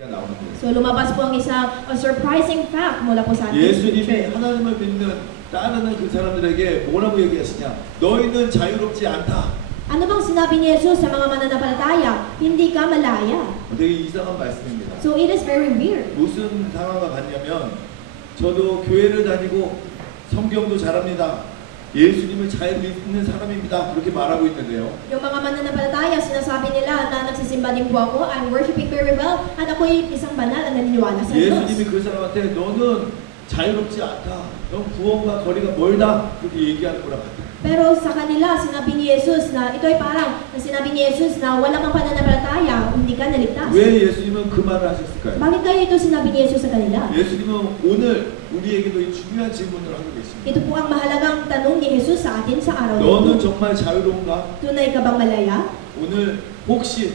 So lumabas po ang isang surprising fact mula po sa ating 예수님이 scripture. 하나님을 믿는 따르는 그 사람들에게 뭐라고 얘기하시냐? 너희는 자유롭지 않다. Ano bang sinabi ni Jesus sa mga mananampalataya? Hindi ka malaya. 되게 이상한 말씀입니다. So it is very weird. 무슨 상황과 같냐면 저도 교회를 다니고 성경도 잘합니다. 예수님을 잘 믿는 사람입니다. 그렇게 말하고 있는데요. Yung mga mananampalataya, sinasabi nila na nagsisimba din po ako, I'm worshiping very well, at ako'y isang banal na naniniwala sa Diyos. 예수님이 그 사람한테 너는 자유롭지 않다. 넌 구원과 거리가 멀다. 그렇게 얘기하는 거랑 같아요. Pero sa kanila, sinabi ni Jesus na, ito ay parang, sinabi ni Jesus na wala kang pananampalataya, hindi ka naligtas. 왜 예수님은 그 말을 하셨을까요? Bakit kaya ito sinabi ni Jesus sa kanila? 예수님은 오늘 우리에게도 이 중요한 질문을 하고 계십니다. Ito po ang mahalagang tanong ni Jesus sa atin sa araw 너는 nito. 정말 자유로운가? Tunay ka bang malaya? 오늘 혹시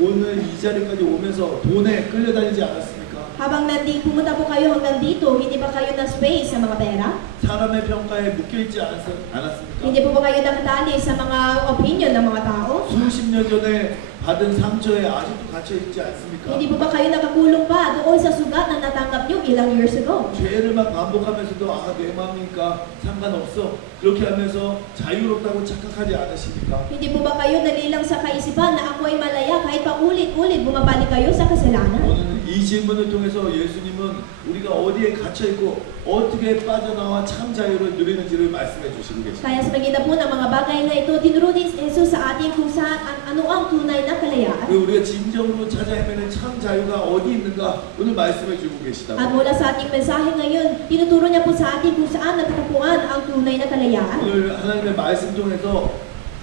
오늘 이 자리까지 오면서 돈에 끌려다니지 않았습니까? Habang pumunta po kayo hanggang dito, hindi ba kayo na-space sa mga pera? 사람의 평가에 묶여있지 않았습니까? Hindi po ba kayo nakatali sa mga opinion ng mga tao? 수십 년 전에 받은 상처에 아직도 갇혀있지 않습니까? Hindi po ba kayo nakakulong pa doon sa sugat na natanggap nyo ilang years ago? 죄를 막 반복하면서도 내 마음이니까 상관없어 그렇게 하면서 자유롭다고 착각하지 않으십니까? Hindi po ba kayo nalilang sa kaisipan na ako ay malaya kahit pa ulit-ulit bumabalik kayo sa kasalanan? 오늘 이 질문을 통해서 예수님은 우리가 어디에 갇혀있고 어떻게 빠져나와 참 자유를 누리는지를 말씀해 주시고 계십니다. Kaya sa pagitan po ng mga bagay na ito, tinuro ni Jesus sa atin kung saan ano ang tunay na kalayaan. 그리고 우리가 진정으로 찾아 헤매는 참 자유가 어디 있는가 오늘 말씀해 주고 계시다고. At mula sa ating mensahe ngayon, tinuturo niya po sa atin kung saan natatapuan ang tunay na kalayaan. 오늘 하나님의 말씀 통해서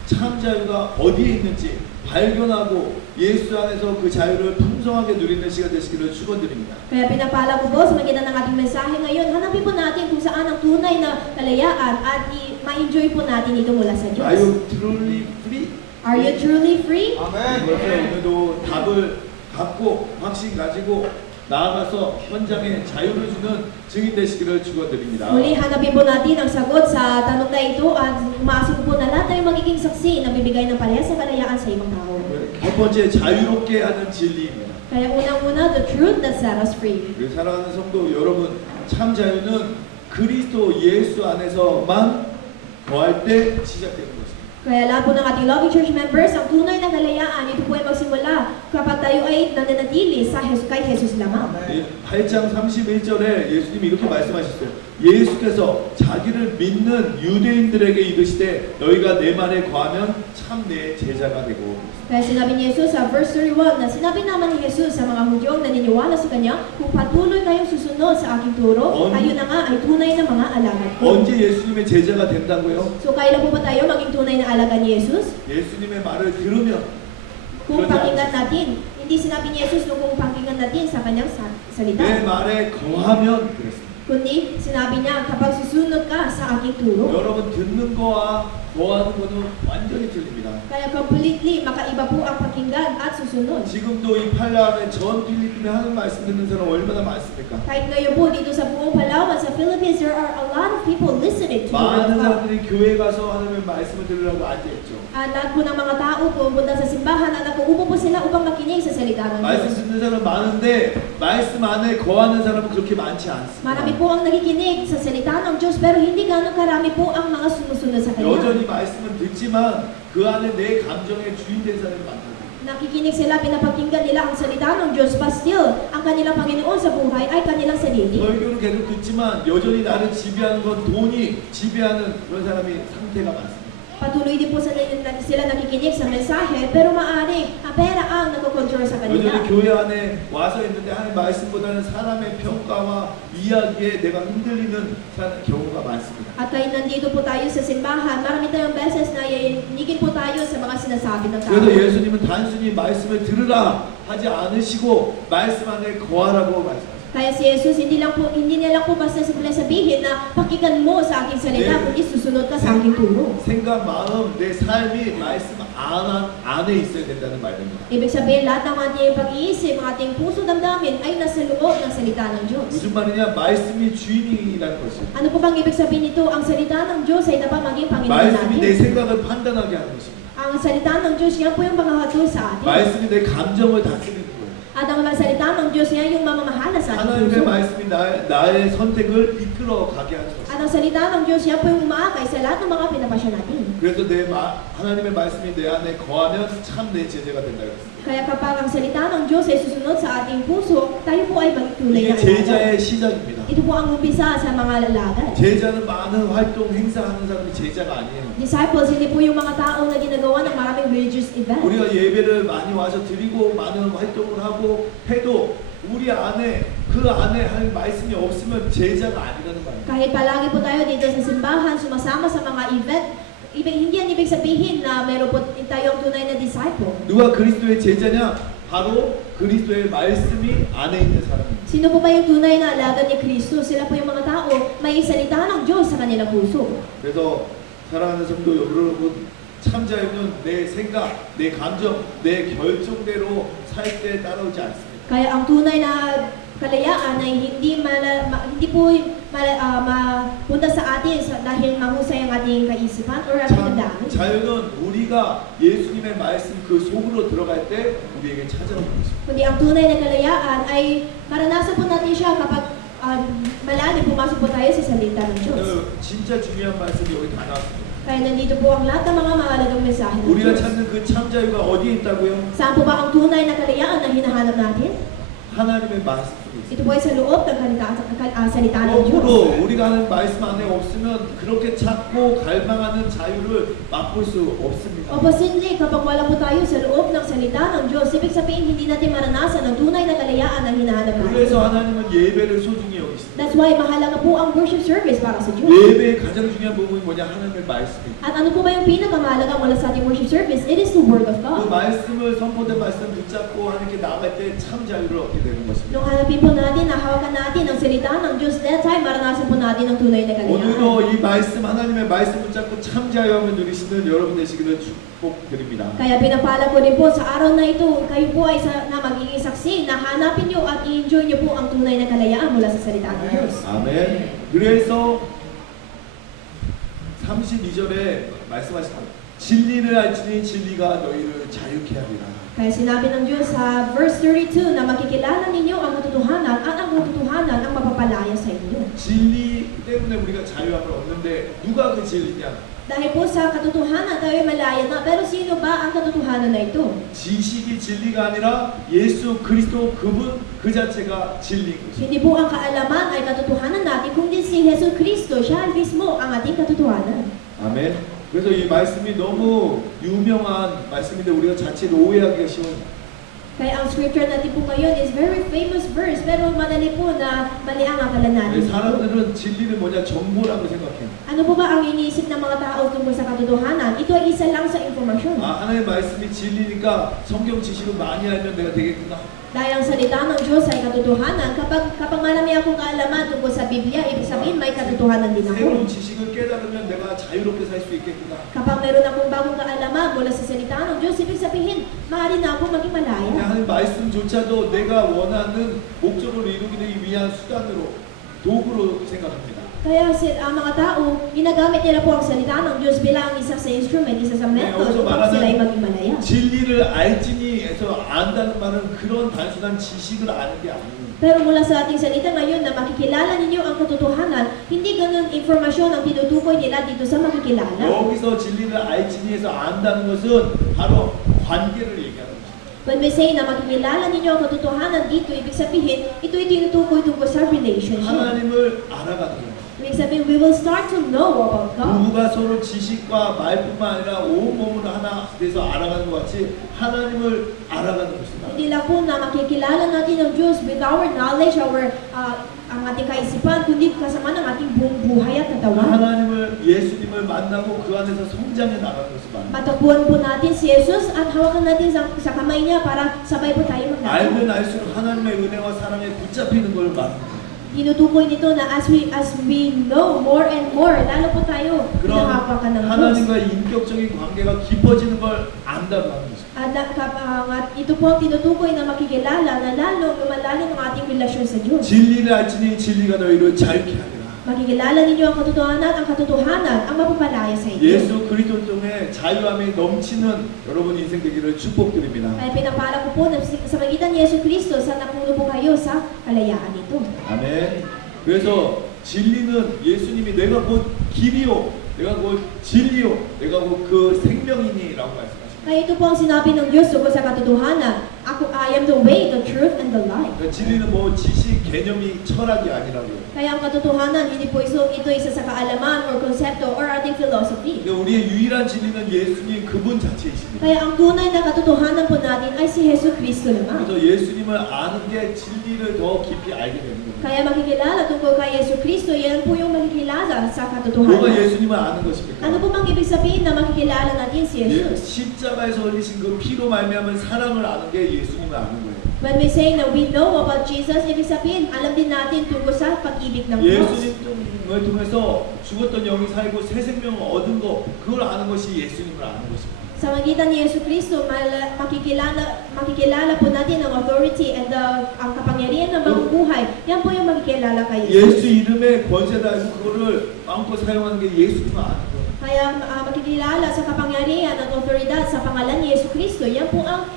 참 자유가 어디에 있는지 발견하고 예수 안에서 그 자유를 풍성하게 누리는 시간 되시기를 축원드립니다. Kaya pinapala ko po sa magitan ng ating mensahe ngayon, hanapin po natin kung saan ang tunay na kalayaan at ma-enjoy po natin ito mula sa Are Diyos. you truly free? Are you truly free? 그래서 오늘도 답을 갖고 확신 가지고 나아가서 현장에 자유를 주는 증인 되시기를 축원드립니다. Muli, hanapin po natin ang sagot sa tanong na ito at umaasa po na lahat tayo magiging saksi na bibigay ng parehas na kalayaan sa ibang tao. 첫 번째 자유롭게 하는 진리입니다. Kaya unang-una, the truth that set us free. 우리 사랑하는 성도 여러분, 참 자유는 그리스도 예수 안에서만 거할 때 시작되는 것입니다. Kaya lahat po ng ating loving church members, ang tunay na kalayaan, ito po ay magsimula kapag tayo ay nananatili kay Jesus lamang. 8장 31절에 예수님이 이렇게 말씀하셨어요. 예수께서 자기를 믿는 유대인들에게 이르시되 너희가 내 말에 거하면 참 내 제자가 되고. Kaya sinabi ni Jesus sa verse 31 na sinabi naman ni Jesus sa mga Hudyong naniniwala sa Kanya, kung patuloy kayong susunod sa aking turo, kayo na nga ay tunay na mga alagad ko. 언제 예수님의 제자가 된다고요? So kailan po ba tayo maging tunay na alagad ni Jesus? 예수님의 말을 들으면. Kung pakinggan natin, hindi sinabi ni Jesus no kung pakinggan natin sa Kanyang salita. 내 말에 거하면 그랬습니다. Kundi sinabi niya, kapag susunod ka sa aking turo, 여러분 듣는 거와 거하는 거는 완전히 틀립니다. kaya completely makaiba po ang pakinggan at susunod. 지금도 이 팔라완의 전 필리핀에 하는 말씀 듣는 사람 얼마나 많습니까? Kahit ngayon po dito sa buong Palawan, sa Philippines, there are a lot of people listening to the word 많은 of God. 사람들이 교회 가서 하나님의 말씀을 들으려고 앉아있죠. At lahat po ng mga tao pupunta sa simbahan at nakuupo po sila upang makinig sa salita ng 말씀 Diyos. 듣는 사람 많은데 말씀 안에 거하는 사람은 그렇게 많지 않습니다. Marami po ang nakikinig sa salita ng Diyos pero hindi gano'ng karami po ang mga sumusunod sa Kanya. 여전히 말씀은 듣지만 그 안에 내 감정의 주인 된 사람이 많다고. Nakikinig sila, pinapakinggan nila ang salita ng Diyos, but still, ang kanilang Panginoon sa buhay ay kanilang sarili. 설교를 계속 듣지만 여전히 나를 지배하는 건 돈이 지배하는 그런 사람이 상태가 많습니다. Patuloy din po sila nakikinig sa mensahe, pero maaari ang pera ang nagkocontrol sa kanila. 여전히 교회 안에 와서 있는데 하나님 말씀보다는 사람의 평가와 이야기에 내가 흔들리는 경우가 많습니다. At kahit nandito po tayo sa simbahan, marami tayong beses na iinigin po tayo sa mga sinasabi ng tao. 그래서 예수님은 단순히 말씀을 들으라 하지 않으시고 말씀 안에 거하라고 말씀하셨습니다. Kaya si Jesus, hindi niya lang po basta simple sabihin na pakinggan mo sa aking salita, kundi susunod ka sa aking turo. 생각, 마음, 내 삶이 말씀 안에 있어야 된다는 말입니다. Ibig sabihin, lahat ng ating pag-iisip, ang ating puso damdamin ay nasa loob ng salita ng Diyos. 무슨 말이냐? 말씀이 주인이라는 것이죠. Ano po bang ibig sabihin nito? Ang salita ng Diyos ay dapat maging Panginoon 말씀이 내 natin. 생각을 판단하게 하는 것입니다. Ang salita ng Diyos, yan po yung panghahatol sa atin. 말씀이 내 감정을 다스리는 거예요. At ang salita ng Diyos niya yung mamamahala sa ating 하나님의 puso. 말씀이 나의 선택을 이끌어 가게 하는 것입니다. At ang salita ng Diyos niya po yung umaakay sa lahat ng mga pinapasya natin. 그래서 하나님의 말씀이 내 안에 거하면 참 내 제자가 된다 그랬습니다. Kaya kapag ang salita ng Diyos ay susunod sa ating puso, tayo po ay maging tunay 이게 na alagad. 제자의 시작입니다. Ito po ang umpisa sa mga lalagad. 제자는 많은 활동, 행사하는 사람이 제자가 아니에요. Disciples, hindi po yung mga tao na ginagawa ng maraming religious event. 우리가 예배를 많이 와서 드리고 많은 활동을 하고 해도 우리 안에 그 안에 할 말씀이 없으면 제자가 아니라는 말이에요. Kahit palagi po tayo dito sa simbahan, sumasama sa mga event, hindi yan ibig sabihin na meron po tayong tunay na disciple. 누가 그리스도의 제자냐? 바로 그리스도의 말씀이 안에 있는 사람입니다. Sino po ba yung tunay na alagad ni Kristo? Sila po yung mga tao may salita ng Diyos sa kanilang puso. 그래서 사랑하는 성도 여러분, 참자유는 내 생각, 내 감정, 내 결정대로 살 때 따라오지 않습니다. Kaya ang tunay na kalayaan ay hindi po mapunta sa atin dahil mahusay ang ating kaisipan or ating damdamin. 자유는 우리가 예수님의 말씀 그 속으로 들어갈 때 우리에게 찾아오는 것입니다. Kundi ang tunay na kalayaan ay maranasan po natin siya kapag malalim pumasok po tayo sa salita ng Diyos. 진짜 중요한 말씀이 여기 다 나왔습니다. Kaya nandito po ang lahat ng mga mahalagang mensahe ng 우리가 Diyos. 찾는 그 참자유가 어디에 있다고요? Saan po ba ang tunay na kalayaan na hinahanap natin? 하나님의 말씀 속에 있습니다. Ito po ay sa loob ng salita ng Diyos. 거꾸로 우리가 하는 말씀 안에 없으면 그렇게 찾고 갈망하는 자유를 맛볼 수 없습니다. Oppositely, kapag wala po tayo sa loob ng salita ng Diyos, ibig sabihin hindi natin maranasan ang tunay na kalayaan na hinahanap natin. 그래서 하나님은 예배를 소중히 여기십니다. That's why mahalaga po ang worship service para sa Diyos. 예배의 가장 중요한 부분이 뭐냐? 하나님의 말씀입니다. At ano po ba yung pinakamahalaga mula sa ating worship service? It is the Word of 그 God. 말씀을 선포된 말씀 붙잡고 하나님께 나갈 때 참 자유를 얻게 되는 것입니다. Nung hanapin po natin, nahawakan natin ang salita ng Diyos, that time maranasan po natin ang tunay na kalayaan. 오늘도 이 말씀 하나님의 말씀 붙잡고 참 자유함을 누리시는 여러분 되시기를 축복드립니다. Kaya pinapala ko rin po sa araw na ito, kayo po ay na magiging saksi na hanapin nyo at i-enjoy nyo po ang tunay na kalayaan mula sa salita ng Diyos. 아멘. 그래서 32절에 말씀하시다. 진리를 알지니 진리가 너희를 자유케 하리라. Kaya sinabi ng Diyos sa verse 32 na makikilala ninyo ang katotohanan at ang katotohanan ang mapapalaya sa inyo. 진리 때문에 우리가 자유함을 얻는데 누가 그 진리냐? Dahil po sa katotohanan tayo ay malaya na, pero sino ba ang katotohanan na ito? 지식이 진리가 아니라 예수 그리스도 그분 그 자체가 진리인 것입니다. Hindi po ang kaalaman ay katotohanan natin, kundi si Jesus Cristo, siya mismo ang ating katotohanan. 아멘. 그래서 이 말씀이 너무 유명한 말씀인데 우리가 자칫 오해하기가 쉬운. Kaya ang scripture natin po ngayon is very famous verse, pero madali po na mali ang akala natin. 사람들은 진리를 뭐냐? 정보라고 생각해요. Ano po ba ang iniisip ng mga tao tungkol sa katotohanan? Ito ay isa lang sa informasyon. 하나님의 말씀이 진리니까 성경 지식을 많이 알면 내가 되겠구나. Dahil ang salita ng Diyos ay katotohanan, kapag marami akong kaalaman tungkol sa Biblia, ibig sabihin may katotohanan din 새로운 ako. 지식을 깨달으면 내가 자유롭게 살 수 있겠구나. Kapag meron akong bagong kaalaman mula sa salita ng Diyos, ibig sabihin, maaari na ako maging malaya. 하나님 말씀조차도 내가 원하는 목적을 이루기 위한 수단으로 도구로 생각합니다. Kaya ang mga tao, ginagamit nila po ang salita ng Diyos bilang isa sa instrument, isa sa method upang sila ay maging malaya. 진리를 알지니에서 안다는 말은 그런 단순한 지식을 아는 게 아니에요. Pero mula sa ating salita ngayon na makikilala ninyo ang katotohanan, hindi ganun informasyon ang tinutukoy nila dito sa makikilala. 여기서 진리를 알지니에서 안다는 것은 바로 관계를 얘기하는 거죠. When we say na makikilala ninyo ang katotohanan dito, ibig sabihin, ito ay tinutukoy tungkol sa relationship. 하나님을 알아가는 거예요. Ibig sabihin, we will start to know about God. 부부가 서로 지식과 말뿐만 아니라 온몸으로 하나 돼서 알아가는 것 같이 하나님을 알아가는 것입니다. Hindi lang po na makikilala natin ang Diyos with our knowledge, ang ating kaisipan, kundi kasama ng ating buong buhay at katawan. 하나님을 예수님을 만나고 그 안에서 성장해 나가는 것을 말합니다. Matagpuan po natin si Jesus at hawakan natin sa kamay niya para sabay po tayo maglakad. 알면 알수록 하나님의 은혜와 사랑에 붙잡히는 걸 말합니다. Tinutukoy nito na as we know more and more, lalo po tayo 그럼 nahahawakan ng Diyos. 하나님과 인격적인 관계가 깊어지는 걸 안다고 하는 것입니다. At ito po ang tinutukoy na makikilala na lalo lumalalim ang ating relasyon sa Diyos. 진리를 알지니 진리가 너희를 자유케 하리라. Makikilala ninyo ang katotohanan ang mapapalaya sa inyo. 예수 그리스도 통해 자유함이 넘치는 여러분 인생 되기를 축복드립니다. Kaya pinapala ko po na sa magitan ni Yesu Cristo sa napuno po kayo tayo sa kalayaan ito. 아멘. 그래서 진리는 예수님이 내가 곧 길이요, 내가 곧 진리요, 내가 곧 그 생명이니라고 말씀하십니다. Kaya ito po ang sinabi ng Diyos tungkol sa katotohanan. I am the way, the truth, and the life. 그러니까 진리는 뭐 지식, 개념이 철학이 아니라고요. Kaya ang katotohanan, hindi po ito isa sa kaalaman or konsepto or ating philosophy. 근데 우리의 유일한 진리는 예수님 그분 자체이십니다. Kaya ang tunay na katotohanan po natin ay si Jesu Cristo naman. 그래서 예수님을 아는 게 진리를 더 깊이 알게 되는 겁니다. Kaya makikilala tungkol kay Jesu Cristo, yan po yung makikilala sa 뭐가 katotohanan. 예수님을 아는 것입니까? Ano po bang ibig sabihin na makikilala natin si Jesus? 십자가에서 흘리신 그 피로 말미암은 사랑을 아는 게 예수님을 아는 거예요. When we say na we know about Jesus, ibig sabihin, alam din natin tungkol sa pag-ibig ng Diyos. 예수님을 통해서 죽었던 영이 살고 새 생명을 얻은 거, 그걸 아는 것이 예수님을 아는 것입니다. Sa magitan ni Yesu Cristo, makikilala po natin ang authority and ang kapangyarihan ng bagong buhay. Yan po yung makikilala kay 예수 Jesus. 이름에 권세다 해서 그거를 마음껏 사용하는 게 예수님을 아는 거예요. Kaya makikilala sa kapangyarihan at otoridad sa pangalan ni Yesu Cristo. Yan po ang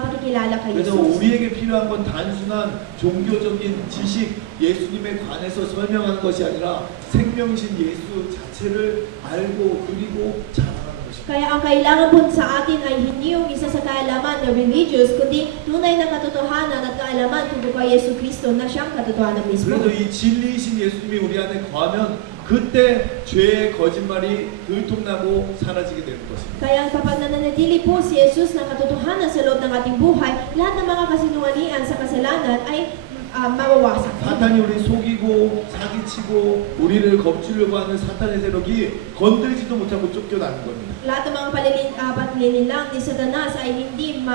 makikilala kay 그래서 Jesus. 우리에게 필요한 건 단순한 종교적인 지식, 예수님에 관해서 설명하는 것이 아니라 생명신 예수 자체를 알고 누리고 자랑하는 것입니다. Kaya ang kailangan po sa atin ay hindi yung isa sa kaalaman na religious, kundi tunay na katotohanan at kaalaman tungkol kay Yesu Cristo na siyang katotohanan mismo. 그래서 이 진리이신 예수님이 우리 안에 거하면 그때 죄의 거짓말이 들통나고 사라지게 되는 것입니다. Kaya kapag nananatili po si Jesus na katotohanan sa loob ng ating buhay, lahat ng mga kasinungalingan sa kasalanan ay mawawasak. 사탄이 우리 속이고 사기치고 우리를 겁주려고 하는 사탄의 세력이 건들지도 못하고 쫓겨나는 겁니다. Lahat ng mga panlilinlang ni Satanas ay hindi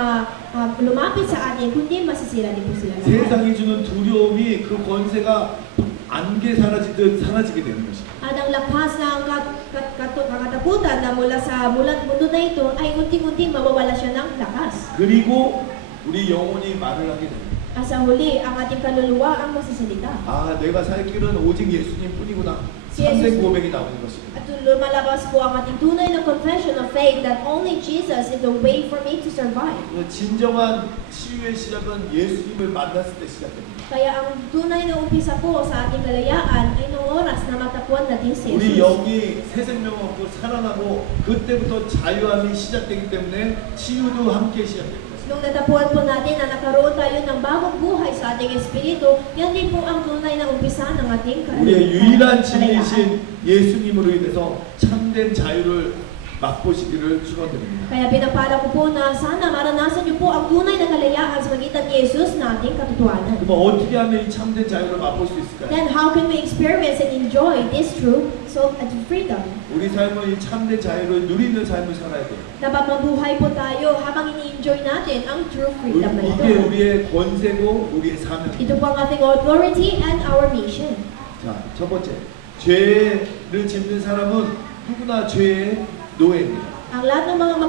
lumapit sa atin, kundi masisira din po sila. 세상이 주는 두려움이 그 권세가 안개 사라지듯 사라지게 되는 것입니다. At ang lakas ng katakutan na mula sa mundo na ito ay unting-unting mawawala siya ng lakas. 그리고 우리 영혼이 말을 하게 됩니다. At sa huli, ang ating kaluluwa ang magsasalita. 아, 내가 살 길은 오직 예수님 뿐이구나. 예수. 참된 고백이 나오는 것입니다. At lumalabas po ang ating tunay na confession of faith that only Jesus is the way for me to survive. 진정한 치유의 시작은 예수님을 만났을 때 시작됩니다. Kaya ang tunay na umpisa po sa ating kalayaan ay noong oras na matagpuan natin si 우리 Jesus. 영이 새 생명 얻고 살아나고 그때부터 자유함이 시작되기 때문에 치유도 함께 시작됩니다. Nung natapuan po natin na nakaroon tayo ng bagong buhay sa ating espiritu, yan din po ang tunay na umpisa ng ating 우리의 유일한 kalayaan. 진리이신 예수님으로 인해서 참된 자유를 맛보시기를 축원드립니다. Kaya pinapala ko po na sana maranasan niyo po ang tunay na kalayaan sa magitan ni Jesus na ating katotohanan. 그럼 어떻게 하면 이 참된 자유를 맛볼 수 있을까요? Then how can we experience and enjoy this true soul and freedom? 우리 삶은 이 참된 자유를 누리는 삶을 살아야 돼요. Dapat mabuhay po tayo habang ini-enjoy natin ang true freedom na ito. 이게 우리의 권세고 우리의 사명입니다. Ito po ang ating authority and our mission. 자, 첫 번째, 죄를 짓는 사람은 누구나 죄의 노예입니다. Ang lahat ng mga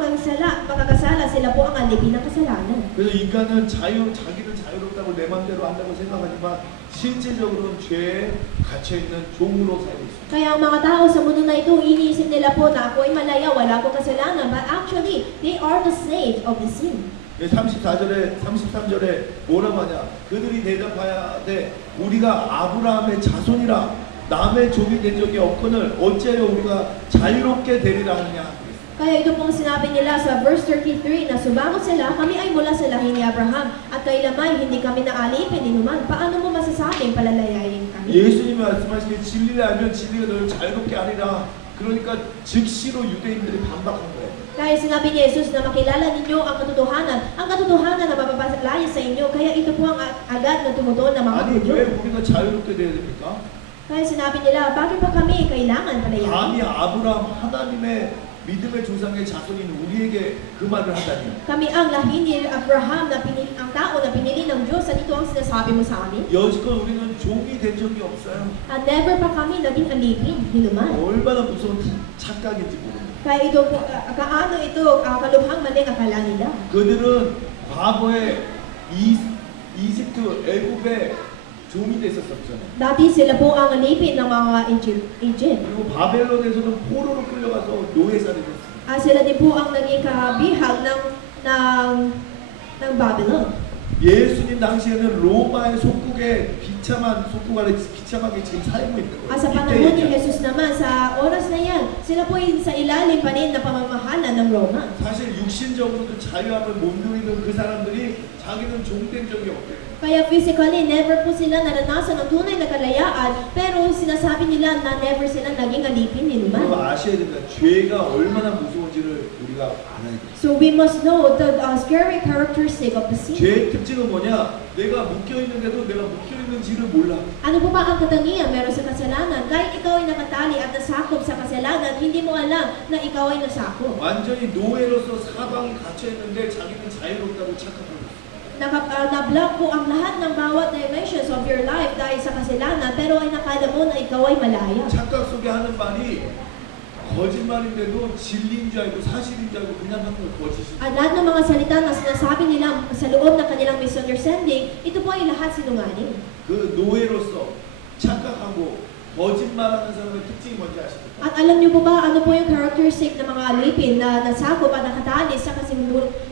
makakasala, sila po ang alipin ng kasalanan. 그래서 인간은 자기는 자유롭다고 내 마음대로 한다고 생각하지만 실질적으로는 죄에 갇혀 있는 종으로 살고 있습니다. Kaya ang mga tao sa mundo na ito, iniisip nila po na ako ay malaya, wala akong kasalanan. But actually, they are the slaves of the sin. 34절에 33절에 뭐라고 하냐? 그들이 대답하야 돼. 우리가 아브라함의 자손이라 남의 종이 된 적이 없거늘 어찌하여 우리가 자유롭게 되리라 하느냐? Kaya ito pong sinabi nila sa verse 33 na subagot sila, kami ay mula sa lahi ni Abraham at kailamay hindi kami naalipin ni Numan. Paano mo masasabing palalayain kami? 예수님이 말씀하시기에 진리를 알면 진리가 너를 자유롭게 하리라. 그러니까 즉시로 유대인들이 반박한 거예요. Dahil sinabi ni Jesus na makilala ninyo ang katotohanan na mapapasalaya sa inyo, kaya ito po ang agad na tumutuon na mga 아니 Hudyo. 왜 우리가 자유롭게 돼야 됩니까? Kaya sinabi nila, bakit pa kami kailangan palayain? 감히 아브라함 하나님의 믿음의 조상의 자손인 우리에게 그 말을 하다니. Kami ang lahi ni Abraham na ang tao na pinili ng Diyos at ito ang sinasabi mo sa amin. 여지껏 우리는 종이 된 적이 없어요. At never pa kami naging alipin ni Numan. 얼마나 무서운 착각인지 모릅니다. Kaya ito po, kaano ito, kalubhang maling akala nila. 그들은 과거에 이집트 애굽의 종이 됐었잖아요. Dati sila po ang alipin ng mga Egypt. 그리고 바벨론에서는 포로로 끌려가서 노예살이 됐어요. Sila din po ang naging kabihag ng Babylon. 예수님 당시에는 로마의 속국에 비참하게 지금 살고 있는 거예요. Sa 이때 panahon ni 얘기야. Jesus naman, sa oras na yan, sila po ay sa ilalim pa rin na pamamahala ng Roma. 사실 육신적으로도 자유함을 못 누리는 그 사람들이 자기는 종된 적이 없대요. Kaya physically, never po sila naranasan ng tunay na kalayaan, pero sinasabi nila na never sila naging alipin ni 여러분 Numan. 아셔야 됩니다. 죄가 얼마나 무서운지를 우리가 알아야 돼요. So we must know the scary characteristic of the sin. 죄의 특징은 뭐냐? 내가 묶여 있는데도 내가 묶여 있는지를 몰라. Ano po ba ang katangian meron sa kasalanan? Kahit ikaw ay nakatali at nasakop sa kasalanan, hindi mo alam na ikaw ay nasakop. 완전히 노예로서 사방에 갇혀 있는데 자기는 자유롭다고 착각하고 있어. Na-block po ang lahat ng bawat dimensions of your life dahil sa kasalanan, pero ay nakala mo na ikaw ay malaya. 착각 속에 하는 말이 거짓말인데도 진리인 줄 알고 사실인 줄 알고 그냥 하는 거 거짓이. At lahat ng mga salita na sinasabi nila sa loob ng kanilang misunderstanding, ito po ay lahat sinungaling. 그 노예로서 착각하고 거짓말하는 사람의 특징이 뭔지 아십니까? At alam niyo po ba ano po yung characteristic ng mga alipin na nasakop at nakatali sa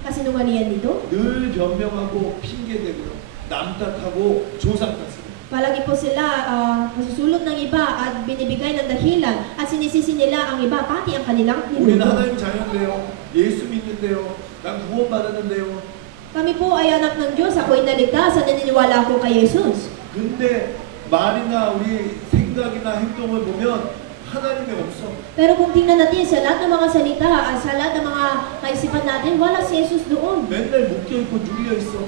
kasinungalingan nito? 늘 변명하고 핑계대고요. 남 탓하고 조상 탓을. Palagi po sila masusulot ng iba at binibigay ng dahilan at sinisisi nila ang iba, pati ang kanilang 우리는 ninuno. 하나님 자녀인데요. 예수 믿는데요. 난 구원받았는데요. Kami po ay anak ng Diyos, ako ay naligtas at naniniwala ako kay Jesus. 근데 말이나 우리 생각이나 행동을 보면 하나님이 없어. Pero kung tingnan natin sa lahat ng mga salita at sa lahat ng mga kaisipan natin, wala si Jesus doon. 맨날 묶여있고 눌려있어.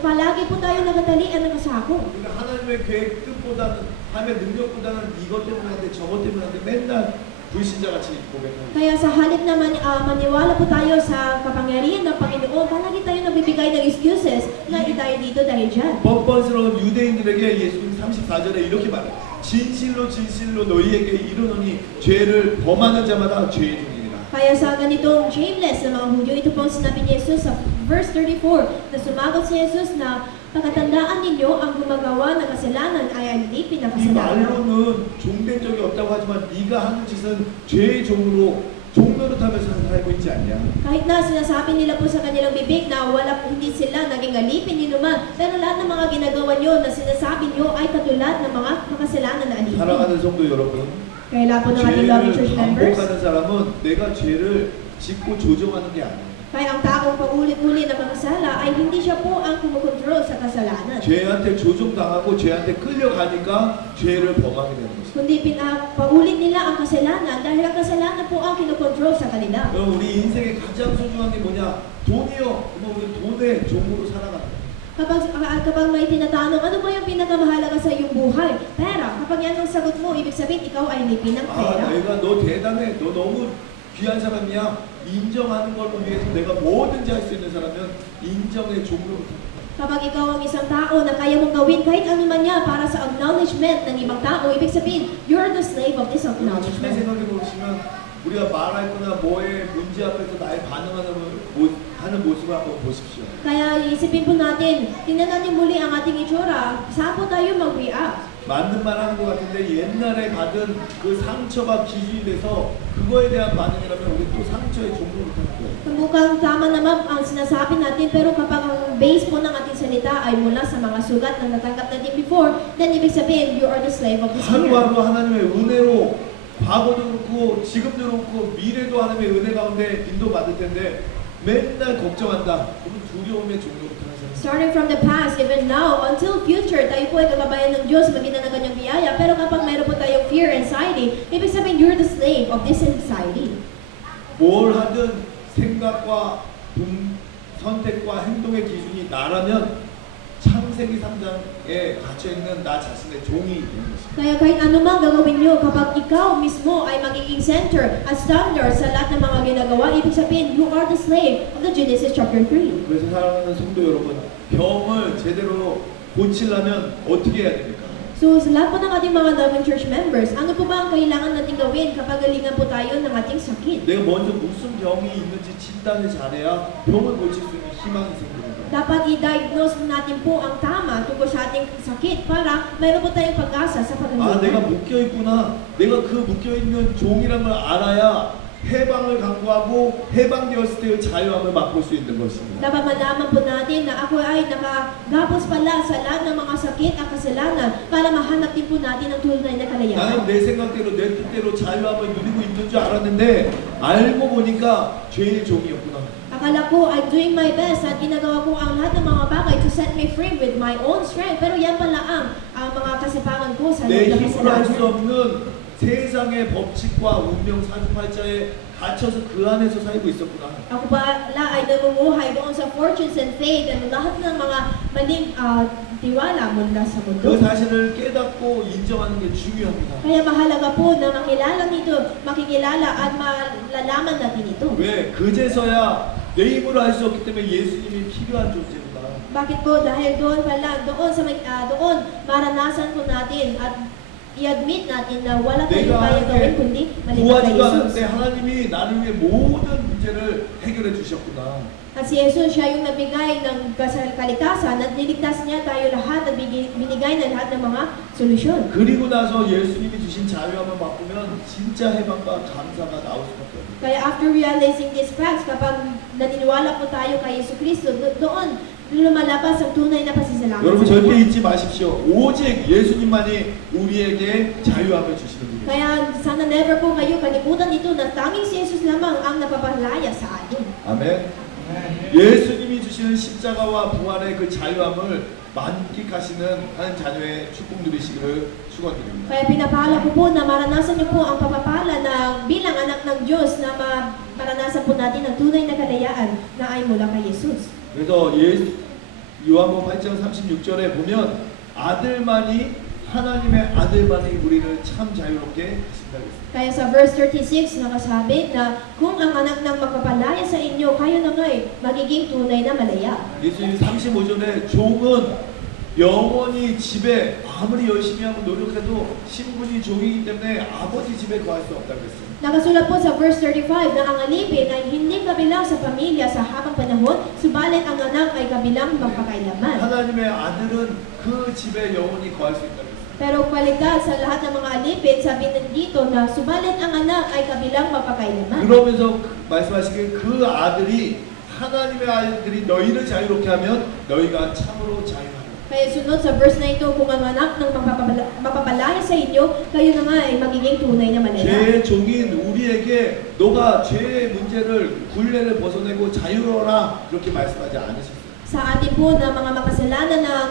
Palagi po tayo nakatalian ng kasako. 그러니까 하나님의 계획 뜻보다는 하나님의 능력보다는 이것 때문에 한데 저것 때문에 한데 맨날 불신자같이 고백하고 Kaya sa halip na maniwala po tayo sa kapangyarihan ng Panginoon, palagi tayo nagbibigay ng excuses na tayo dito dahil dyan. 뻔뻔스러운 유대인들에게 예수님 34절에 이렇게 말해요. 진실로 진실로 너희에게 이르노니 죄를 범하는 자마다 죄의 종이니라. Kaya sa ganitong shameless na mga Hudyo, ito po ang sinabi ni Jesus sa verse 34 na sumagot si Jesus na pagkatandaan ninyo ang gumagawa ng kasalanan ay alipin ng 이 kasalanan. 말로는 종된 적이 없다고 하지만 네가 하는 짓은 죄의 종으로 종노릇하면서 살고 있지 않냐? Kahit na sinasabi nila po sa kanilang bibig na hindi sila naging alipin ni Numan, pero lahat ng mga ginagawa nyo na sinasabi nyo ay katulad ng mga makasalanan na alipin. 사랑하는 성도 여러분, Kaya po ng ating loving church 죄를 members, 반복하는 사람은 내가 죄를 짓고 조정하는 게 아니야. kaya ang taong paulit-ulit na makasala ay hindi siya po ang kumukontrol sa kasalanan. 죄한테 조종당하고 죄한테 끌려가니까 죄를 범하게 되는 것이죠. Kundi paulit nila ang kasalanan dahil ang kasalanan po ang kinokontrol sa kanila. 그럼 우리 인생의 가장 소중한 게 뭐냐? 돈이요. 그럼 우리 돈의 종으로 살아가는 거예요. Kapag may tinatanong, ano ba yung pinakamahalaga sa iyong buhay? Pera. Kapag yan ang sagot mo, ibig sabihin ikaw ay lipin ng 아, pera. 내가 너 대단해. 너 너무 귀한 사람이야. 인정하는 걸로 위해서 내가 뭐든지 할 수 있는 사람은 인정의 종으로 Kapag ikaw ang isang tao na kaya mong gawin kahit ano man niya para sa acknowledgement ng ibang tao, ibig sabihin, you're the slave of this 잘 acknowledgement. 생각해 보시면 우리가 말할 거나 뭐에 문제 앞에서 나의 반응하는 하는 모습을 한번 보십시오. Kaya isipin po natin, tingnan natin muli ang ating itsura, saan po tayo mag-react? 맞는 말 하는 것 같은데 옛날에 받은 그 상처가 기준이 돼서 그거에 대한 반응이라면 우리 또 상처의 종로를 타는 거예요. Mukhang tama naman ang sinasabi natin, pero kapag ang base po ng ating salita ay mula sa mga sugat na natanggap natin before, then ibig sabihin, you are the slave of this fear. 하루하루 하나님의 은혜로 과거도 그렇고 지금도 그렇고 미래도 하나님의 은혜 가운데 인도받을 텐데 맨날 걱정한다. 그럼 두려움의 종로로 타는 사람. Starting from the past, even now, until future, tayo po ay kagabayan ng Diyos, magina ng kanyang biyaya. Pero kapag mayroon po tayong fear, anxiety, ibig sabihin, you're the slave of this anxiety. 뭘 하든 생각과 선택과 행동의 기준이 나라면 창세기 3장에 갇혀있는 나 자신의 종이 되는 것입니다. Kaya kahit ano mang gagawin nyo, kapag ikaw mismo ay magiging center at standard sa lahat ng mga ginagawa, ibig sabihin, you are the slave of the Genesis chapter 3. 그래서 사랑하는 성도 여러분, 병을 제대로 고치려면 어떻게 해야 됩니까? So sa lahat po ng ating mga loving church members, ano po ba ang kailangan natin gawin kapag galingan po tayo ng ating sakit? 내가 먼저 무슨 병이 있는지 진단을 잘해야 병을 고칠 수 있는 희망이 생깁니다. Dapat i-diagnose natin po ang tama tungkol sa ating sakit para mayroon po tayong pag-asa sa 아, 내가 pagkalingan. 묶여 있구나. 내가 그 묶여 있는 종이란 걸 알아야 해방을 강구하고 해방되었을 때의 자유함을 맛볼 수 있는 것입니다. Dapat malaman po natin na ako ay nakagapos pala sa lahat ng mga sakit at kasalanan para mahanap din po natin ang tunay na 나는 kalayaan. 내 생각대로 내 뜻대로 자유함을 누리고 있는 줄 알았는데 알고 보니까 죄의 종이었구나. Akala ko I'm doing my best at ginagawa ko ang lahat ng mga bagay to set me free with my own strength. Pero yan pala ang mga kasipangan ko sa 내 loob ng 힘으로 할 수 kasalanan. 없는 세상의 법칙과 운명 사주팔자에 갇혀서 그 안에서 살고 있었구나. Ako pala ay namumuhay doon sa fortunes and fate and lahat ng mga maling tiwala mula sa 그 mundo. 사실을 깨닫고 인정하는 게 중요합니다. Kaya mahalaga po na makilala nito, makikilala at malalaman natin ito. 왜? 그제서야 내 힘으로 할 수 없기 때문에 예수님이 필요한 존재구나. Bakit po? Dahil doon pala, doon maranasan po natin at i-admit natin na wala tayong 내가 kaya gawin 하나님께 kundi maliban kay 구하지도 Jesus. 않았는데 하나님이 나를 위해 모든 문제를 해결해 주셨구나. At si Jesus siya yung nagbigay ng kaligtasan at niligtas niya tayo lahat at binigay na lahat ng mga solusyon. 그리고 나서 예수님이 주신 자유함을 맛보면 진짜 해방과 감사가 나올 수밖에 없어요. Kaya after realizing these facts, kapag naniniwala po tayo kay Yesu Cristo, doon lumalabas ang tunay na pasasalamat 여러분 sa 절대 Kanya. 잊지 마십시오. 오직 예수님만이 우리에게 자유함을 주시는 분이에요. Kaya sana never po kayo kalimutan ito na tanging si Jesus lamang ang napapalaya sa atin. 아멘. 예수님이 주시는 십자가와 부활의 그 자유함을 만끽하시는 한 자녀의 축복 누리시기를 축원드립니다. Kaya pinapala ko po na maranasan niyo po ang papapala na bilang anak ng Diyos na maranasan po natin ang tunay na kalayaan na ay mula kay Jesus. 그래서 요한복음 8장 36절에 보면 아들만이 하나님의 아들만이 우리를 참 자유롭게 하신다고 했습니다. Kaya sa verse 36 nakasabi na kung ang anak ng magpapalaya sa inyo, kayo na nga'y magiging tunay na malaya. 예수님 35절에 종은 영원히 집에 아무리 열심히 하고 노력해도 신분이 종이기 때문에 아버지 집에 거할 수 없다고 했어요. Nakasulat po sa verse 35 na ang alipin ay hindi kabilang sa pamilya sa habang panahon, subalit ang anak ay kabilang magpakailaman. 하나님의 아들은 그 집에 영원히 거할 수 있다고 했어요. Pero kwalidad sa lahat ng mga alipin, sabi dito na subalit ang anak ay kabilang magpakailaman. 그러면서 말씀하시기에 그 아들이 하나님의 아들이 너희를 자유롭게 하면 너희가 참으로 자유하라. Kaya sunod sa verse na ito, kung ang anak ng mapapalaya sa inyo, kayo na nga ay magiging tunay na malaya. 죄의 종인 우리에게 너가 죄의 문제를 굴레를 벗어내고 자유로라 그렇게 말씀하지 않으셨어요. Sa atin po na mga makasalanan ng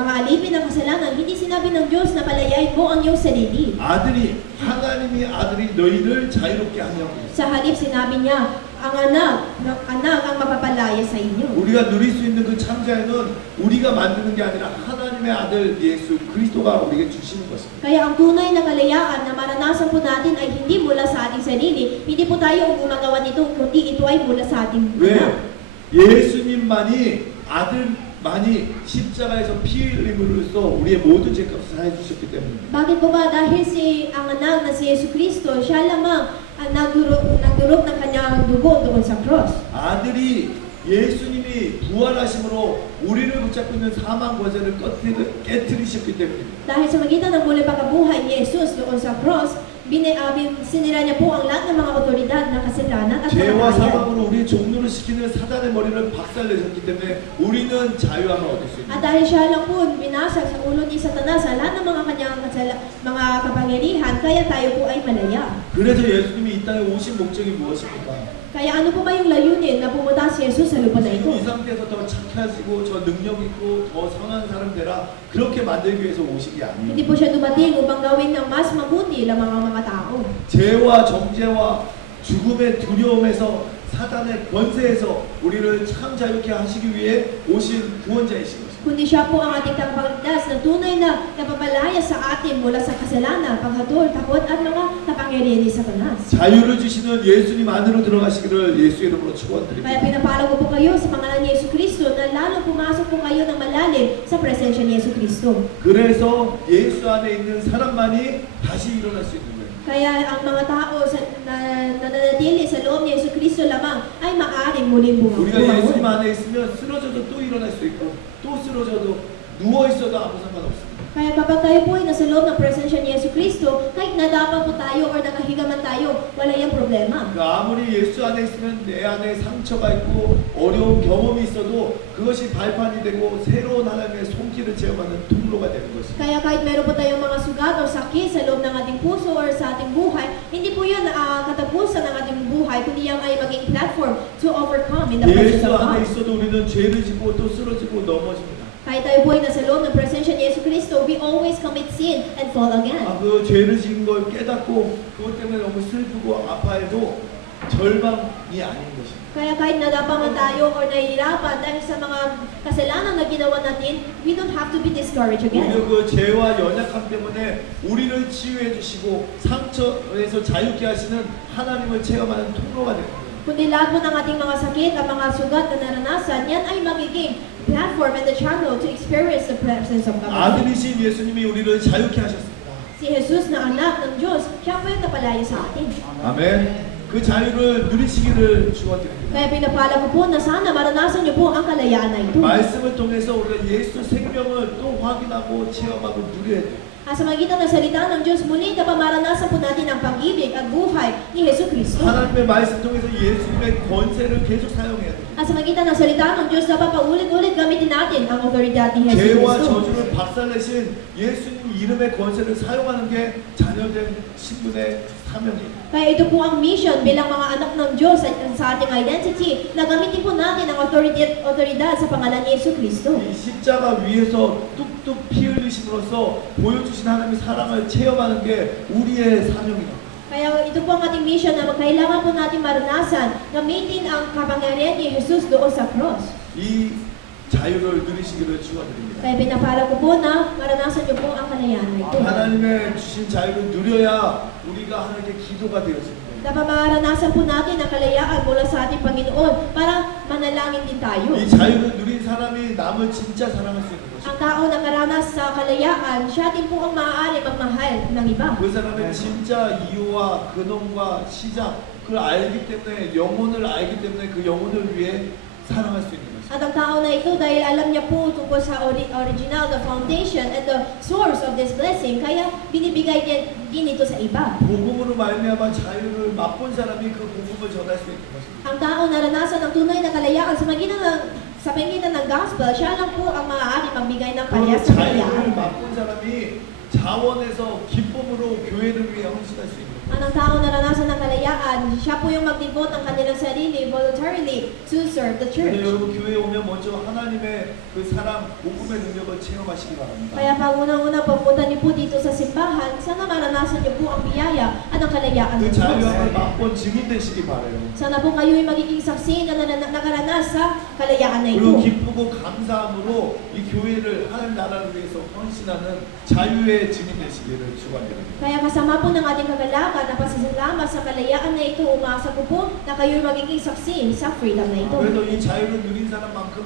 mga alipin ng kasalanan, hindi sinabi ng Diyos na palayain mo ang iyong sarili. 하나님이 아들이 너희를 자유롭게 하냐고. Sa halip sinabi niya, ang anak ang mapapalaya sa inyo. 우리가 누릴 수 있는 그 참자유는 우리가 만드는 게 아니라 하나님의 아들 예수 그리스도가 우리에게 주시는 것입니다. Kaya ang tunay na kalayaan na maranasan po natin ay hindi mula sa ating sarili. Hindi po tayo ang gumagawa nito, kundi ito ay mula sa ating 왜? anak. 예수님만이 아들만이 십자가에서 피 흘림으로써 우리의 모든 죄값을 다 해주셨기 때문입니다. Bakit po ba? Dahil ang anak na si Yesu Cristo, siya lamang ang nagdurog ng kanyang dugo doon sa cross. 아들이 예수님이 부활하심으로 우리를 붙잡고 있는 사망 권세를 깨뜨리셨기 때문입니다. Dahil sa magitan ng muli pagkabuhay ni Jesus doon sa cross, sinira niya po ang lahat ng mga otoridad ng kasalanan at 죄와 kamatayan. 사망으로 우리 종로를 시키는 사단의 머리를 박살내셨기 때문에 우리는 자유함을 얻을 수 At 있습니다. dahil siya lang po binasag sa ulo ni Satanas sa lahat ng mga kanyang mga kapangyarihan, kaya tayo po ay malaya. 그래서 예수님이 이 땅에 오신 목적이 무엇입니까? Kaya ano po ba yung layunin na pumunta si Jesus sa lupa na ito? 이 상태에서 더 착하시고 저 능력 있고 더 선한 사람 되라 그렇게 만들기 위해서 오신 게 아니에요. Hindi po siya dumating upang gawin ng mas mabuti lamang ang mga tao. 죄와 정죄와 죽음의 두려움에서 사단의 권세에서 우리를 참 자유케 하시기 위해 오신 구원자이신 것입니다. Kundi siya po ang ating tagapagligtas na tunay na napapalaya sa atin mula sa kasalanan, paghatol, takot at mga kapangyarihan ni Satanas. 자유를 주시는 예수님 안으로 들어가시기를 예수 이름으로 Kaya 축원드립니다. pinapalo ko po kayo sa pangalan ni Yesu Cristo na lalo pumasok po kayo ng malalim sa presensya ni Yesu Cristo. 그래서 예수 안에 있는 사람만이 다시 일어날 수 있는 거예요. Kaya ang mga tao na nananatili sa loob ni Yesu Cristo lamang ay maaaring muling 우리가 예수님 bumangon. 안에 있으면 쓰러져도 또 일어날 수 있고 또 쓰러져도 누워 있어도 아무 상관없습니다. Kaya kapag tayo po ay nasa loob ng presensya ni Yesu Kristo, kahit nadapa po tayo or nakahiga man tayo, wala yung problema. 그러니까 아무리 예수 안에 있으면 내 안에 상처가 있고 어려운 경험이 있어도 그것이 발판이 되고 새로운 하나님의 손길을 체험하는 통로가 되는 것입니다. Kaya kahit meron po tayong mga sugat o sakit sa loob ng ating puso or sa ating buhay, hindi po yun katapusan ng ating buhay, kundi yan ay maging platform to overcome in the presence 예수 of 안에 God. 있어도 우리는 죄를 짓고 또 쓰러지고 넘어집니다. Kahit tayo po ay nasa loob ng presensya ni Yesu Kristo, we always commit sin and fall again. 그 죄를 지은 걸 깨닫고 그것 때문에 너무 슬프고 아파해도 절망이 아닌 것입니다. Kaya kahit nadapa man tayo or nahihirapan dahil sa mga kasalanan na ginawa natin, we don't have to be discouraged again. 오히려 그 죄와 연약함 때문에 우리를 치유해 주시고 상처에서 자유케 하시는 하나님을 체험하는 통로가 됩니다. Kundi lahat po ng ating mga sakit at mga sugat na naranasan, yan ay magiging platform and the channel to experience the presence of God. 아들이신 예수님이 우리를 자유케 하셨습니다. Si Jesus na anak ng Diyos, siya po yung napalaya sa atin. 아멘. 그 자유를 누리시기를 축원드립니다. Kaya pinapala ko po na sana maranasan niyo po ang kalayaan na ito. 말씀을 통해서 우리가 예수 생명을 또 확인하고 체험하고 누려야 돼요. Sa magitan ng salita ng Diyos, muli na pamaranasan po natin ang pag-ibig at buhay ni Yesu Kristo. 하나님의 말씀 통해서 예수님의 권세를 계속 사용해야 돼요. Sa magitan ng salita ng Diyos, dapat paulit-ulit gamitin natin ang otoridad ni Yesu 죄와 Kristo. 저주를 박살내신 예수님 이름의 권세를 사용하는 게 자녀된 신분의 사명이에요. Kaya ito po ang mission bilang mga anak ng Diyos at sa ating identity na gamitin po natin ang otoridad sa pangalan ni Yesu Kristo. 이 십자가 위에서 뚝뚝 피 흘리심으로써 보여주신 하나님의 사랑을 체험하는 게 우리의 사명이다. Kaya ito po ang ating mission na kailangan po natin maranasan, gamitin ang kapangyarihan ni Jesus doon sa cross. 이 자유를 누리시기를 축원드립니다. Kaya pinapala ko po na maranasan niyo po ang kalayaan na ito. 하나님의 주신 자유를 누려야 우리가 하나님께 기도가 되어집니다. Dapat maranasan po natin ang kalayaan mula sa ating Panginoon para manalangin din tayo. 이 자유를 누린 사람이 남을 진짜 사랑할 수 있는 것입니다. Ang tao na karanas sa kalayaan, siya din po ang maaari magmahal ng iba. 그 사람의 진짜 이유와 근원과 시작 그걸 알기 때문에 영혼을 알기 때문에 그 영혼을 위해 사랑할 수 있는 것입니다. At ang tao na ito, dahil alam niya po tungkol sa original, the foundation, and the source of this blessing, kaya binibigay din ito sa iba. 복음으로 말미암아 자유를 맛본 사람이 그 복음을 전할 수 있는 것입니다. Ang tao naranasan ng tunay na kalayaan sa pangitan ng gospel, siya lang po ang maaari magbigay ng 그 parehas sa 자유를 kalayaan. 맛본 사람이 자원에서 기쁨으로 교회를 위해 헌신할 수 있는 것입니다. Ang tao naranasan ng kalayaan, siya po yung mag-devote ng kanilang sarili voluntarily to serve the church. 그래서 여러분 교회에 오면 먼저 하나님의 그 사랑, 복음의 능력을 체험하시기 바랍니다. Kaya pag unang-una papunta niyo po dito sa simbahan, sana maranasan niyo po ang biyaya at ang kalayaan 그 ng Diyos. 자유함을 맛본 증인 되시기 바라요. Sana po kayo'y magiging saksi na nakaranas sa kalayaan na 그리고 ito. 기쁘고 감사함으로 이 교회를 하나님 나라를 위해서 헌신하는 자유의 증인 되시기를 축원드립니다. Kaya kasama po ng ating kagalakan na pasasalamat sa kalayaan na ito, umasa ko po na kayo'y magiging saksi sa freedom na ito. 그래서 이 자유를 누린 사람만큼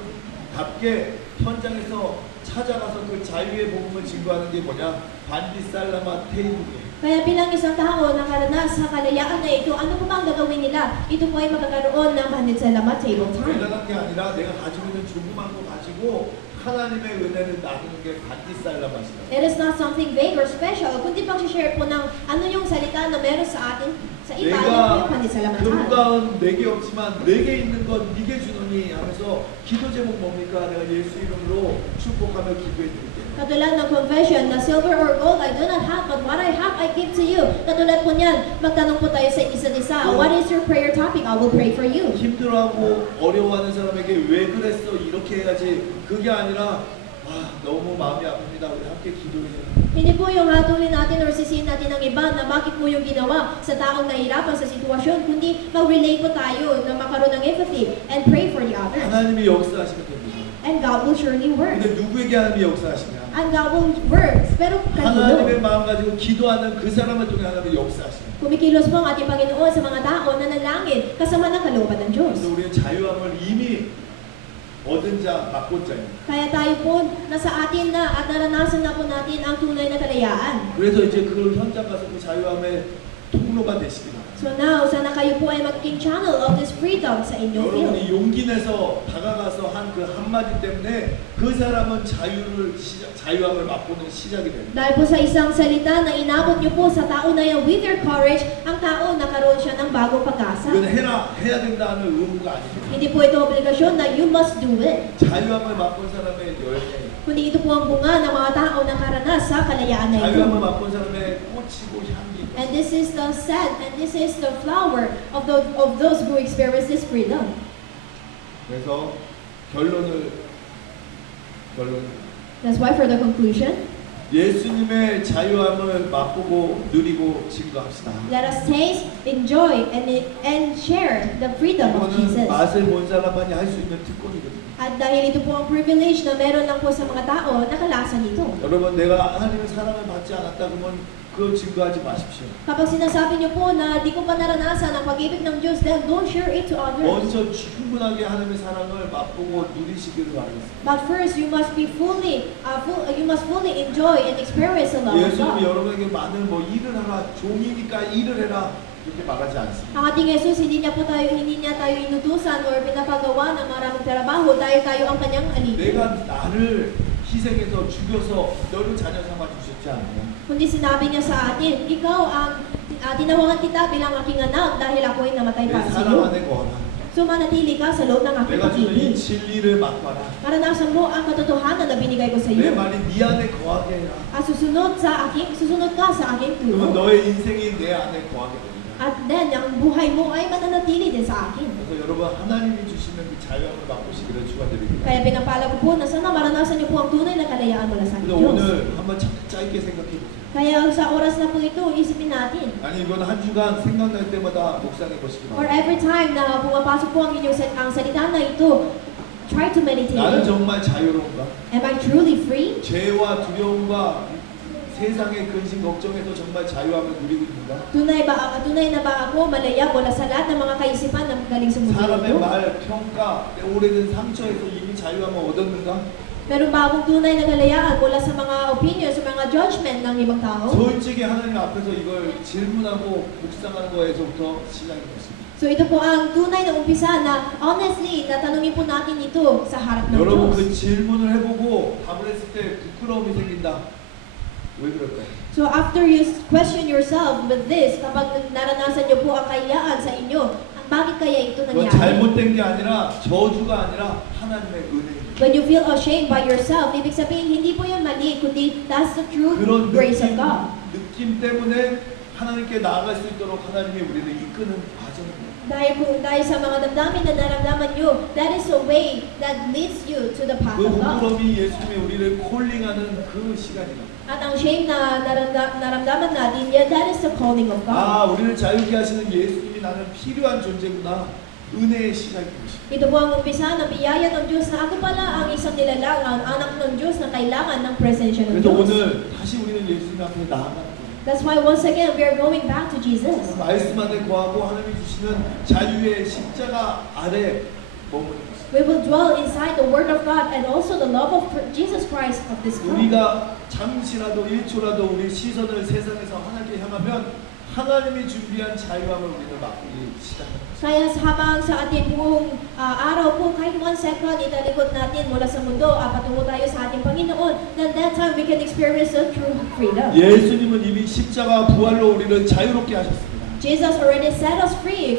답게 현장에서 찾아가서 그 자유의 복음을 증거하는 게 뭐냐? 반디살라마 테이블이에요. Kaya bilang isang tao nakaranas sa kalayaan na ito, ano po ba ang gagawin nila? Ito po ay magkakaroon ng Bandit Salamat Table Time. 대단한 게 아니라 내가 가지고 있는 조그만 거 가지고 하나님의 은혜를 나누는 게 반디살라마시다. It is not something vague or special, kundi pag-share po ng ano yung salita na meron sa atin, sa iba, yun po 내가 yung Bandit Salamat Time. 금가은 내게 없지만 내게 있는 건 네게 주노니 하면서 기도 제목 뭡니까? 내가 예수 이름으로 축복하며 기도해 드릴게요. Katulad ng confession na silver or gold I do not have, but what I have I give to you. Katulad po niyan, magtanong po tayo sa isa't isa, what is your prayer topic? I will pray for you. 힘들어하고 어려워하는 사람에게 왜 그랬어? 이렇게 해야지. 그게 아니라 너무 마음이 아픕니다. 우리 함께 기도해요. Hindi po yung hatulin natin or sisihin natin ng iba na bakit mo yung ginawa sa taong nahihirapan sa sitwasyon, kundi mag-relate po tayo na makaroon ng empathy and pray for the others. 하나님이 역사하시면 됩니다. And God will surely work. 근데 누구에게 하나님이 역사하시냐? And God will work. Pero 하나님의 kanino? 마음 가지고 기도하는 그 사람을 통해 하나님이 역사하시냐? Kumikilos po ang ating Panginoon sa mga tao na nanalangin kasama ng kalooban ng Diyos. 그래서 우리는 자유함을 이미 얻은 자, 맛본 자입니다. Kaya tayo po, nasa atin na at naranasan na po natin ang tunay na kalayaan. 그래서 이제 그 현장 가서 그 자유함의 통로 통로가 되시기 바랍니다. So now, sana kayo po ay magiging channel of this freedom sa inyong field. 여러분이 용기 내서 다가가서 한 그 한마디 때문에 그 사람은 자유함을 맛보는 시작이 됩니다. Dahil po sa isang salita na inabot niyo po sa tao na yan with your courage, ang tao nakaroon siya ng bagong pag-asa. 이건 해야 된다는 의무가 아닙니다. Hindi po ito obligasyon na you must do it. 자유함을 맛본 사람의 열매, Kundi ito po ang bunga ng mga tao na karanas sa kalayaan na 자유함을 ito. 맛본 사람의 꽃이고 향기. And this is the scent, and this is the flower of those who experience this freedom. 그래서 결론 That's why for the conclusion, 예수님의 자유함을 맛보고 누리고 증거합시다. let us taste, enjoy, and share the freedom of 이거는 Jesus. 맛을 본 사람만이 할 수 있는 특권이거든요. At dahil ito po ang privilege na meron lang po sa mga tao, nakalasa nito. 여러분 내가 하나님의 사랑을 받지 않았다 그러면 그거 증거하지 마십시오. Kapag sinasabi niyo po na di ko pa naranasan ang pag-ibig ng Diyos, then don't share it to others. 먼저 충분하게 하나님의 사랑을 맛보고 누리시기를 바라겠습니다. But first, you must fully enjoy and experience the love of 예수님이 God. 여러분에게 많은 뭐 일을 하라, 종이니까 일을 해라 이렇게 말하지 않습니다. Ang ating Jesus, hindi niya tayo inutusan or pinapagawa ng maraming trabaho dahil tayo ang kanyang alipin. 내가 나를 희생해서 죽여서 너를 자녀 삼아 주셨지 않나요? Kundi sinabi niya sa atin, ikaw ang tinawagan kita bilang aking anak dahil ako ay namatay 내 para sa 사랑 iyo. 안에 거하라. So manatili ka sa loob ng aking 내가 주는 이 pag-ibig. 진리를 맛봐라. Maranasan mo ang katotohanan na binigay ko sa 내 iyo. 말이 네 안에 거하게 해라. At susunod ka sa aking 그러면 turo. 너의 인생이 내 안에 거하게 됩니다. At then, ang buhay mo ay mananatili din sa akin. 그래서 여러분 하나님이 주시는 그 자유함을 맛보시기를 축원드립니다. Kaya pinapala ko po na sana maranasan niyo po ang tunay na kalayaan mula sa 그래서 Diyos. 오늘 한번 짧게 생각해 보세요. Kaya sa oras na po ito, isipin natin. 아니 이건 한 주간 생각날 때마다 묵상해 보시기 Or 바랍니다. every time na pumapasok po ang inyong ang salita na ito, try to meditate 나는 it. 정말 자유로운가? Am I truly free? 죄와 두려움과 세상의 근심 걱정에서 정말 자유함을 누리고 있는가? Tunay na ba ako malaya mula sa lahat ng mga kaisipan na galing sa mundo 사람의 ito? 말, 평가, 내 오래된 상처에서 이미 자유함을 얻었는가? Meron ba akong tunay na kalayaan mula sa mga opinion, sa mga judgment ng ibang tao? 솔직히 하나님 앞에서 이걸 질문하고 묵상하는 거에서부터 시작인 것입니다. So ito po ang tunay na umpisa na honestly, natanungin po natin ito sa harap ng 여러분 Diyos. 그 질문을 해보고 답을 했을 때 부끄러움이 생긴다. 왜 그럴까요? So after you question yourself with this, kapag naranasan niyo po ang kayaan sa inyo, bakit kaya ito 그건 nangyari? 잘못된 게 아니라 저주가 아니라 하나님의 은혜입니다. When you feel ashamed by yourself, ibig sabihin hindi po yung mali, kundi that's the true 그런 grace of God. 느낌 때문에 하나님께 나아갈 수 있도록 하나님이 우리를 이끄는 과정입니다. Dahil sa mga damdamin na naramdaman nyo, that is a way that leads you to the path 그 of God. 부끄러움이 예수님이 우리를 콜링하는 그 시간이다. At ang shame na naramdaman natin, yeah, that is the calling of God. 아, 우리를 자유케 하시는 예수님이 나는 필요한 존재구나. 은혜의 시작인 것입니다. Ito po ang umpisa ng biyaya ng Diyos na ako pala ang isang nilalang, ang anak ng Diyos na kailangan ng presensya ng 그래서 Diyos. 오늘 다시 우리는 예수님 앞에 나아가는 거예요. That's why once again, we are going back to Jesus. 말씀 안에 거하고 하나님이 주시는 자유의 십자가 아래 머무는 것입니다. We will dwell inside the Word of God and also the love of Jesus Christ of this world. 우리가 잠시라도 1초라도 우리 시선을 세상에서 하나님께 향하면 하나님이 준비한 자유함을 우리는 맛보기 시작합니다. Kaya habang sa ating buong araw po, kahit 1 second italikod natin mula sa mundo, patungo tayo sa ating Panginoon, then that time we can experience the true freedom. 예수님은 이미 십자가 부활로 우리를 자유롭게 하셨습니다. Jesus already set us free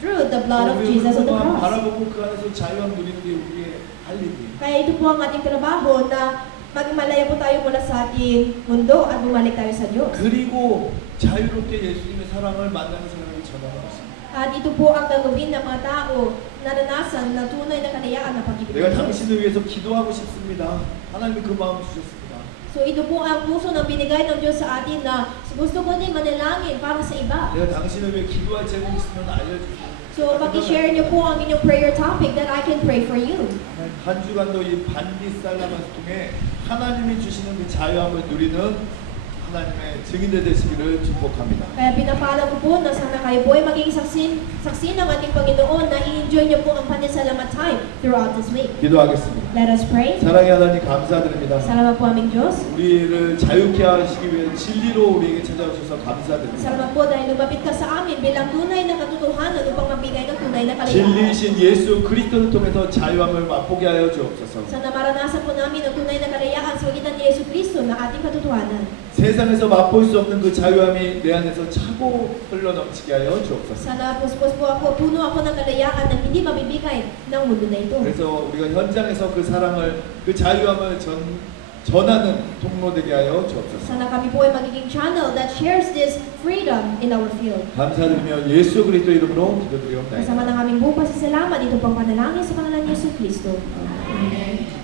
through the blood of Jesus on the 그것만 cross. 바라보고 그 안에서 자유함 누리는 게 우리의 할 일이에요. Kaya ito po ang ating trabaho na magmalaya po tayo mula sa ating mundo at bumalik tayo sa Diyos. 그리고 자유롭게 예수님의 사랑을 만나는 사람이 전하는 것입니다. At ito po ang gagawin ng mga tao naranasan na tunay na kalayaan na pag-ibig 내가 ng Diyos. 당신을 위해서 기도하고 싶습니다. 하나님이 그 마음 주셨습니다. So ito po ang puso na binigay ng Diyos sa atin na gusto ko din manalangin para sa iba. 내가 당신을 위해 기도할 제목이 있으면 알려주세요. So pag-share niyo po ang inyong prayer topic that I can pray for you. 한 주간도 이 반디 살라마스 통해 하나님이 주시는 그 자유함을 누리는 하나님의 증인들 되시기를 축복합니다. Kaya pinapala ko po na sana kayo po ay maging saksi ng ating Panginoon na i-enjoy niyo po ang panyasalamad time throughout this week. 기도하겠습니다. Let us pray. 사랑의 하나님 감사드립니다. Salamat po aming Diyos. 우리를 자유케 하시기 위해 진리로 우리에게 찾아오셔서 감사드립니다. Salamat po dahil lumapit ka sa amin bilang tunay na katotohanan upang magbigay ng tunay na kalayaan. 진리이신 예수 그리스도를 통해서 자유함을 맛보게 하여 주옵소서. Sana maranasan po namin ang tunay na kalayaan sa pagitan ni Yesu Kristo na ating katotohanan. 세상에서 맛볼 수 없는 그 자유함이 내 안에서 차고 흘러넘치게 하여 주옵소서. Sana puspos po ako, puno ako ng kalayaan na hindi mabibigay ng mundo na ito. 그래서 우리가 현장에서 그 사랑을 그 자유함을 전하는 통로 되게 하여 주옵소서. Sana kami po ay magiging channel that shares this freedom in our field. 감사드리며 예수 그리스도 이름으로 기도드리옵나이다. Kasama ng aming buong pasasalamat, ito pang panalangin sa pangalan ni Yesu Kristo. Amen.